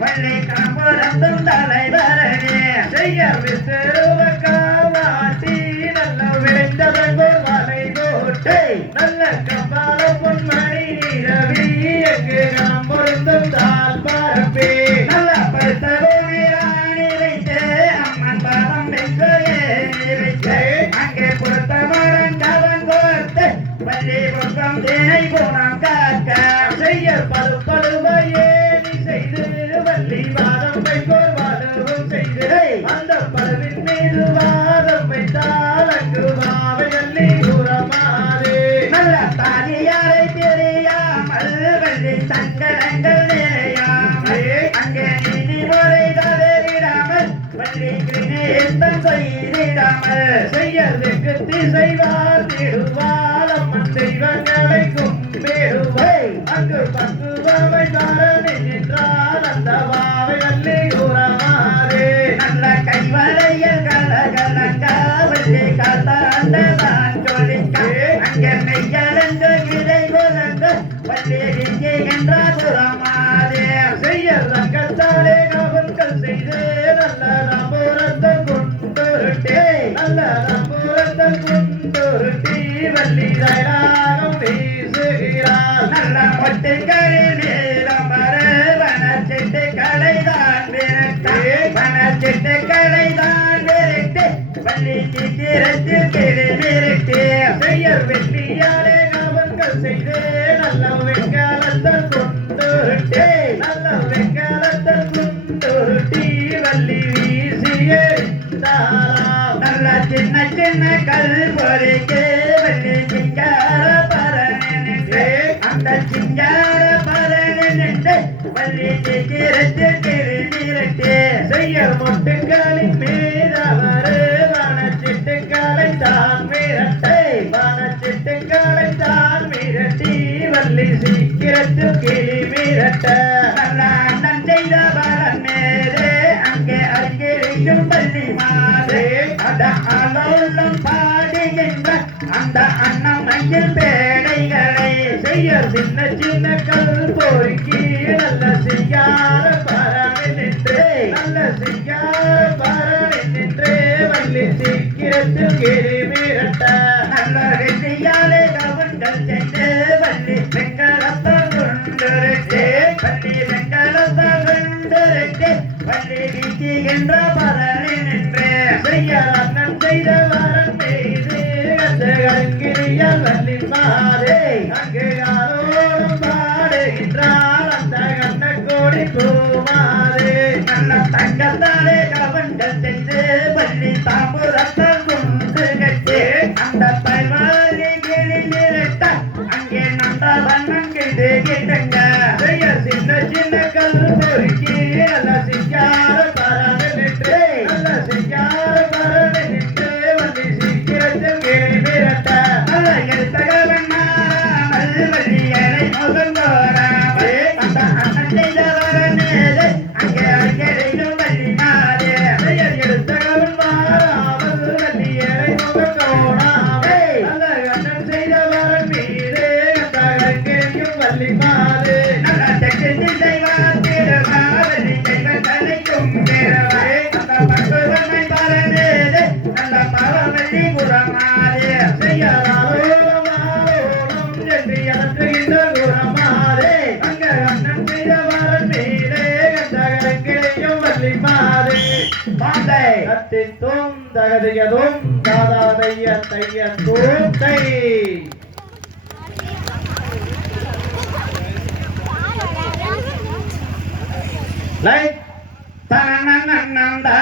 வள்ளி காம்புரத்தும் தலைவரனே செய்ய விசிறுவக்காவாட்டி நல்ல விளைந்தவன் மலை கோட்டை நல்ல கம்பால பொன்மணி நிலவி எங்கு காம்புரத்தும் தால் பரப்பே நல்ல பருத்தவே நினைத்தே அம்மன் பரம் வெங்கையே நினைத்தே அங்கே பொருத்த மரம் கவன் கோர்த்து வள்ளி பொருத்தம் தினை போனாம் காக்க செய்ய பழுவையே செய்து வள்ளி வாதம் வைக்கோர் வாதமும் செய்து அந்த பழுவின் மீது வாதம் வைத்தால் அங்கு வாவை வள்ளி கூறமாறு நல்ல தானியாரை தெரியாமல் வள்ளி சங்கடங்கள் நிறையாமல் அங்கே நீதிமுறை தவறிடாமல் வள்ளி கிரிநேத்தம் செய்திடாமல் செய்யறதுக்கு திசை வாழ்த்திடுவாள் அம்மன் தெய்வங்களை கும்பிடுவை அங்கு பக்குவவை தாரணி நின்றால் அந்த வாவை வள்ளி கூறமாறு நல்ல கைவளையல் கலகலங்க வள்ளி காத்தாண்டதான் சொல்லிக்க அங்கே மெய்யலங்க கிளை குலங்க வள்ளி இங்கே என்றார் கூறமாறு செய்ய ரங்கத்தாலே கவன்கள் செய்து நல்ல ரம்புரத்தை கொண்டுருட்டே நல்ல ரம்புரத்தை கொண்டுருட்டி வள்ளி ராகம் வீசுகிறார் நல்ல மொட்டைகளில் வனச்சிட்டுக்களை தான் விரட்டு வள்ளி சித்திரத்து திருவிரட்டு செய்ய வெற்றியாலே கவன்கள் செய்து நல்ல வெங்காலத்தை கொண்டுருட்டு நல்ல வெங்காலத்தை கொண்டுருட்டி வள்ளி வீசிய நல்ல சின்ன சின்ன கல் பொறிக்கு வள்ளி சிங்கார பரணி அந்த சிங்கார பரணி வள்ளி சித்திரத்து திருவிரட்டு செய்ய மொட்டுக்களின் மீதவரு வனச்சிட்டுக்களை தான் விரட்டை வனச்சிட்டுக்களை தான் விரட்டி வள்ளி சீக்கிரத்து கிளி விரட்ட நல்ல அண்ணன் செய்த பலன் மேலே அங்கே அங்கிருக்கும் வள்ளி மாதே அத அலோலம் பாடுகின்ற அந்த அண்ணன் மஞ்சள் பேடைகளை செய்ய சின்ன சின்ன கல் பொறுக்கி நல்ல செய்யார பரணி நின்று நல்ல செய்யார பரணி நின்று வள்ளி சீக்கிரத்து கிளி விரட்ட நல்ல வெற்றியாலே கவன்கள் செய்து வள்ளி வெங்கலத்தை கொண்டுருட்டு வள்ளி வெங்கலத்தை கொண்டுருட்டு வள்ளி வீசுகின்ற பரணி நின்று செய்ய அண்ணன் செய்த வரம் மீது அந்த கங்கிரியால் வள்ளி மாதே அங்கு யாரோடும் பாடுகின்றால் அந்த கண்ணக்கோடி பூமாதே நல்ல தங்கத்தாலே கவன்கள் செய்து வள்ளி தாம்பூரத்தை கொண்டு கட்டி அந்த பல்வாரி கிளி நிறுத்த அங்கே நந்த வண்ணம் கிட்டு கிட்டங்க செய்ய சின்ன சின்ன கல் பொறுக்கி நல்ல சிங்கார பரணி நின்று நல்ல சிங்கார பரணி நின்று வள்ளி சீக்கிரத்தில் கிளி விரட்ட நல்ல எடுத்தகவன் மாறாமல் வள்ளியலை முகங்கோராமல் அந்த அண்ணன் செய்தவர மேலே அங்கே அடிக்கடிக்கும் வள்ளி மாறே எடுத்தகவன் மாறாமல் வள்ளியலை முகங்கோராமல் நல்ல அண்ணன் செய்தவர மீது அந்த அடிக்கடிக்கும் வள்ளி மாறே நல்ல தெற்கு திசை வாழ்த்திடுமா வள்ளி செய்வன் தலைக்கும் பேரவே அந்த பக்குவமை பரந்தேது நல்ல பவவள்ளி குறமாறே செய்யலாரோலம் என்று எனக்குகின்ற குறமாறே அங்க அண்ணன் செய்த வரன் மீதே அந்த கிளையும் வள்ளி மாறே பாந்தை கத்தித்தும் தகதியதும் தாதா தைய தைய தூத்தை லை தனநன்னந்தா